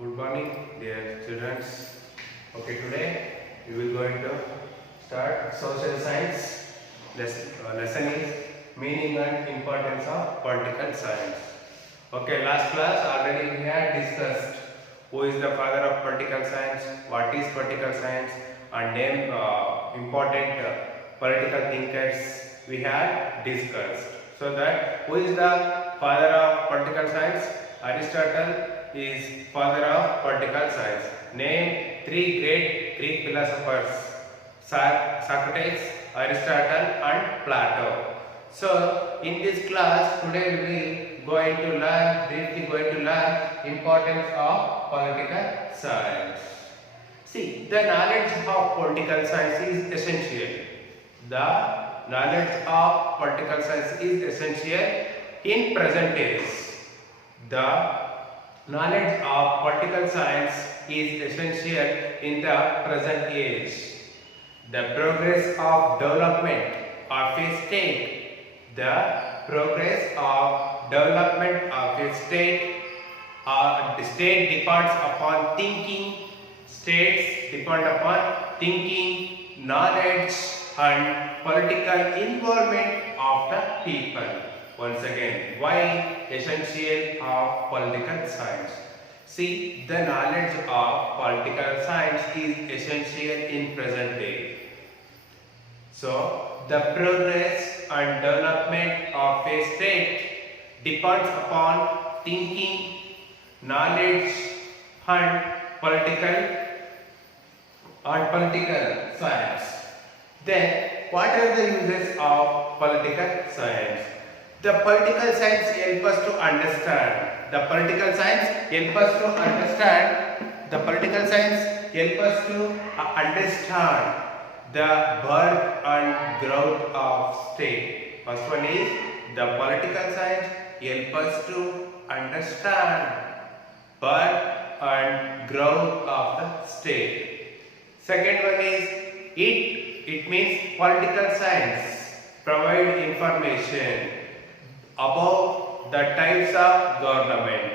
Good morning, dear children. Okay, today we will going to start social science. Lesson is meaning and importance of political science. Okay, last class already we had discussed who is the father of political science, what is political science, and name important political thinkers we had discussed. So that who is the father of political science? Aristotle is father of political science. Name three great Greek philosophers: Socrates, Aristotle, and Plato. So in this class today we will briefly going to learn importance of political science. See, the knowledge of political science is essential. The knowledge of political science is essential in present days. The knowledge of political science is essential in the present age. The progress of development of a state, the progress of development of a state, the state depends upon thinking, states depend upon thinking, knowledge and political involvement of the people. Once again, why essential of political science? See, the knowledge of political science is essential in present day. So, the progress and development of a state depends upon thinking, knowledge and political science. Then, what are the uses of political science? The political science help us to understand. The political science help us to understand. The political science help us to understand the birth and growth of state. First one is the political science help us to understand birth and growth of the state. Second one is it means political science provide information about the types of government.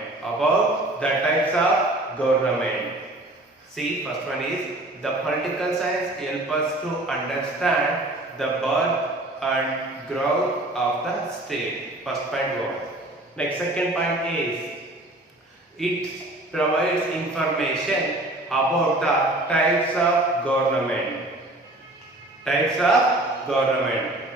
See, first one is the political science help us to understand the birth and growth of the state. First point was. Next, second point is it provides information about the types of government.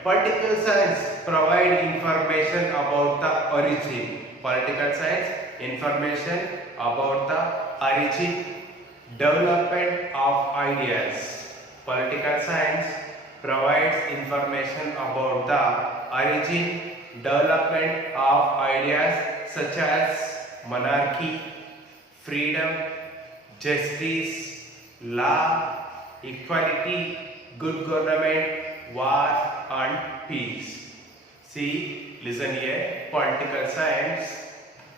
Political science provide information about the origin. Political science information about the origin, development of ideas. Political science provides information about the origin, development of ideas such as monarchy, freedom, justice, law, equality, good government, war and peace. See, listen here. Political science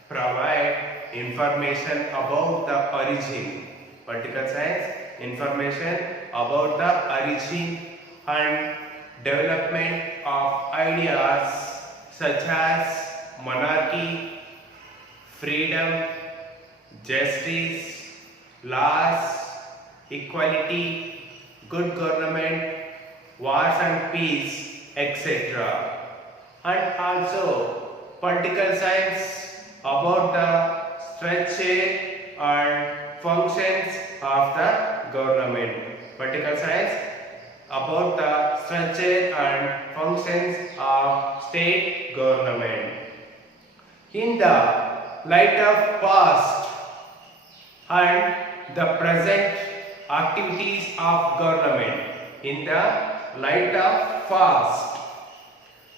provide information about the origin. Political science information about the origin and development of ideas such as monarchy, freedom, justice, laws, equality, good government, wars and peace, etc. And also political science about the structure and functions of the government. Political science about the structure and functions of state government. In the light of past and the present activities of government. In the light of past,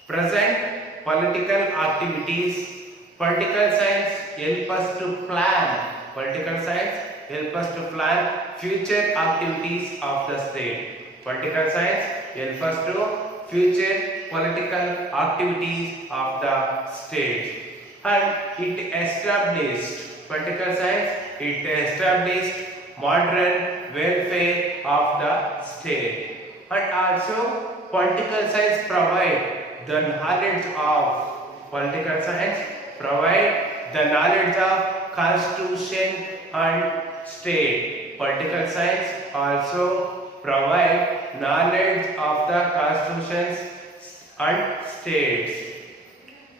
present political activities, political science help us to plan. Political science help us to plan future activities of the state. Political science help us to future political activities of the state. And it established, political science, it established modern welfare of the state. And also political science provide the knowledge of political science provide the knowledge of constitution, and state. Political science also provide knowledge of the constitutions and states.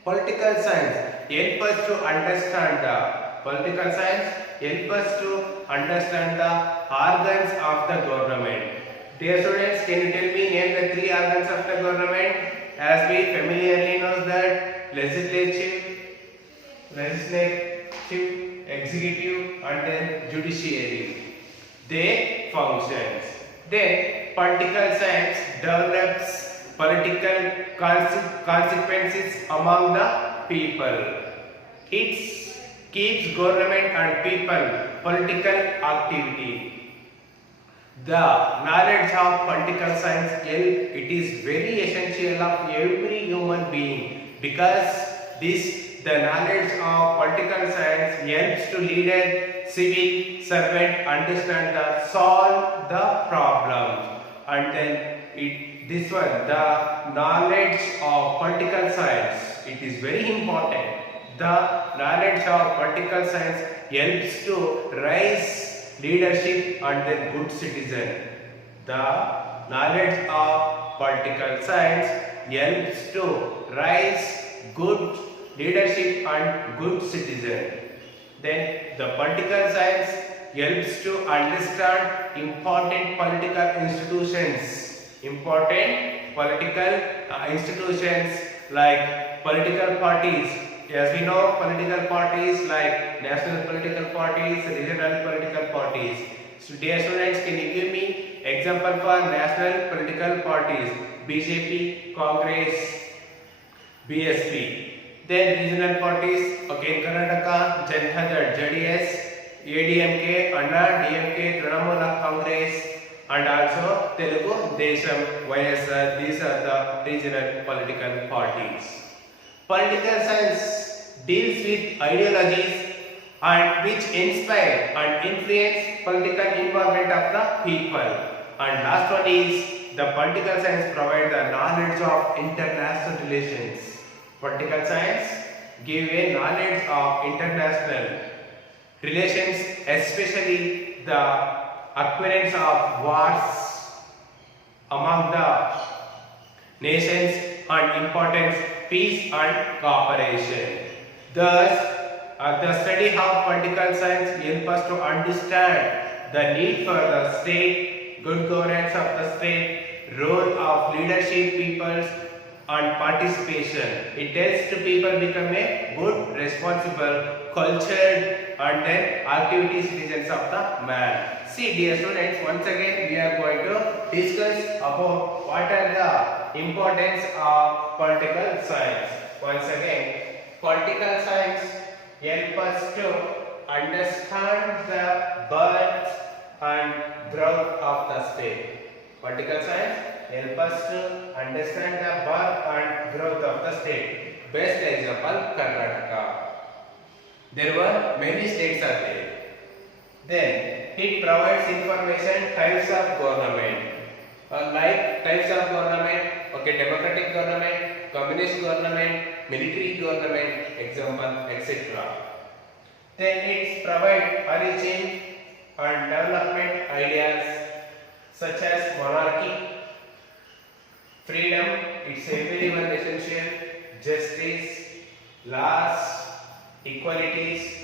Political science help us to understand the political science help us to understand the organs of the government. Dear students, can you tell me name the three organs of the government? As we familiarly know that legislative, executive, and then judiciary. They functions. Then political science develops political consequences among the people. It keeps government and people political activity. The knowledge of political science it is very essential of every human being because the knowledge of political science helps to lead a civil servant understand solve the problems, and then the knowledge of political science it is very important. The knowledge of political science helps to raise leadership and then good citizen. The knowledge of political science helps to raise good leadership and good citizen. Then the political science helps to understand important political institutions. Important political institutions like political parties. As we know, political parties like national political parties, regional political parties. So dear students, can you give me example for national political parties? BJP, Congress, BSP. Then regional parties, okay, in Karnataka, Janata Dal, JDS, ADMK, Anna, DMK, Trinamool Congress, and also Telugu Desam, YSR. These are the regional political parties. Political science deals with ideologies and which inspire and influence political involvement of the people. And last one is the political science provides the knowledge of international relations. Political science give a knowledge of international relations, especially the occurrence of wars among the nations and importance peace and cooperation. Thus, the study of political science helps us to understand the need for the state, good governance of the state, role of leadership peoples and participation. It helps to people become a good, responsible, cultured and then activity citizens of the man. See dear students, once again we are going to discuss about what are the importance of political science. Once again, political science helps us to understand the birth and growth of the state. Political science helps us to understand the birth and growth of the state. Best example, Karnataka. There were many states are there. Then it provides information types of government. Like types of government, okay, democratic government, communist government, military government, example, etc. Then it provides origin and development ideas such as monarchy, freedom, it's everyone essential, justice, laws, equalities.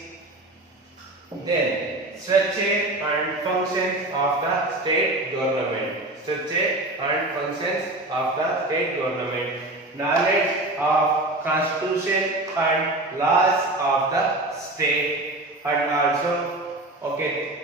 Then structure and functions of the state government. Structure and functions of the state government. Knowledge of constitution and laws of the state, and also organs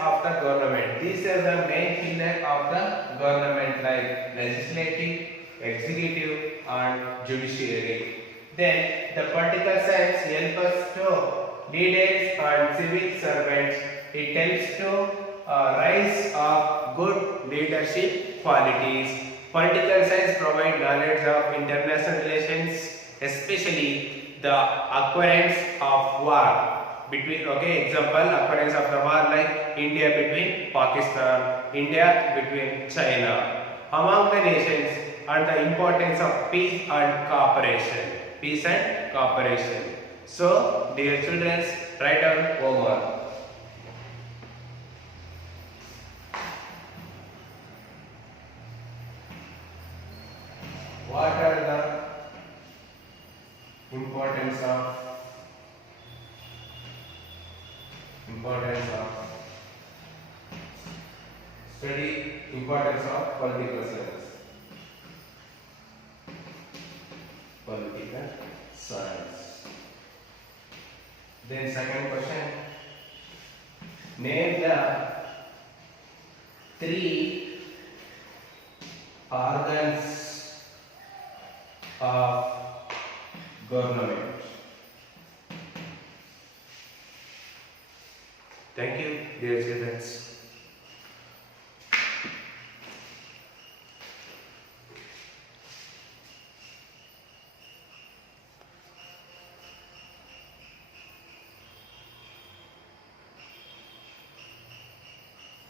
of the government. These are the main pillars of the government like legislative, executive and judiciary. Then the political science helps us to leaders and civil servants. It helps to rise of good leadership qualities. Political science provides knowledge of international relations, especially the occurrence of war between, example, occurrence of the war like India between Pakistan, India between China, among the nations, and the importance of peace and cooperation. Peace and cooperation. So, dear children, write down homework. Importance of study importance of political science. Political science. Then second question. Name the three organs of government. Thank you, dear students.